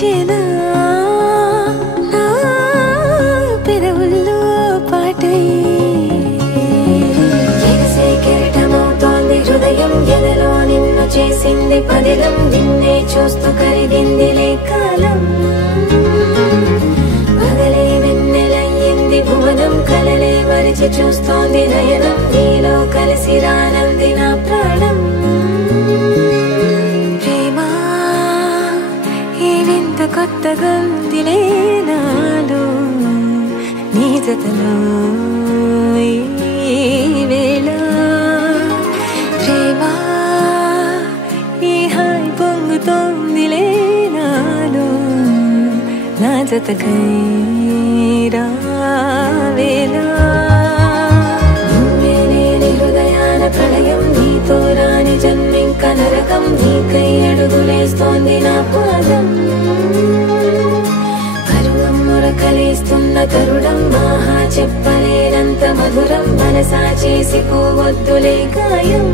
పిలిచేనా నా పెదవుల్లో పాటై ఎగసే కెరటమవుతోంది హృదయం ఎదలో నిన్ను చేసింది పదిలం నిన్నే చూస్తూ కరిగిందిలే కాలం పగలే వెన్నెలయ్యింది భువనం కలలే మరిచి చూస్తోంది నయనం నీలో కలిసి రానంది నా ప్రాణం కొత్తగా ఉందిలే నాలో నీ జతలో ఈ వేళ ప్రేమ ఈ హాయ్ పొంగుతోందిలే నాలో నా జతకై రావేళ నువ్వే లేని హృదయాల ప్రళయం నీతో రాని జన్మింక నరకం నీకై అడుగులేస్తోంది నా పాదం కలిస్తున్న తరుణం మాహా చెప్పలేనంత మధురం మనసా చేసి పోవద్దులే గాయం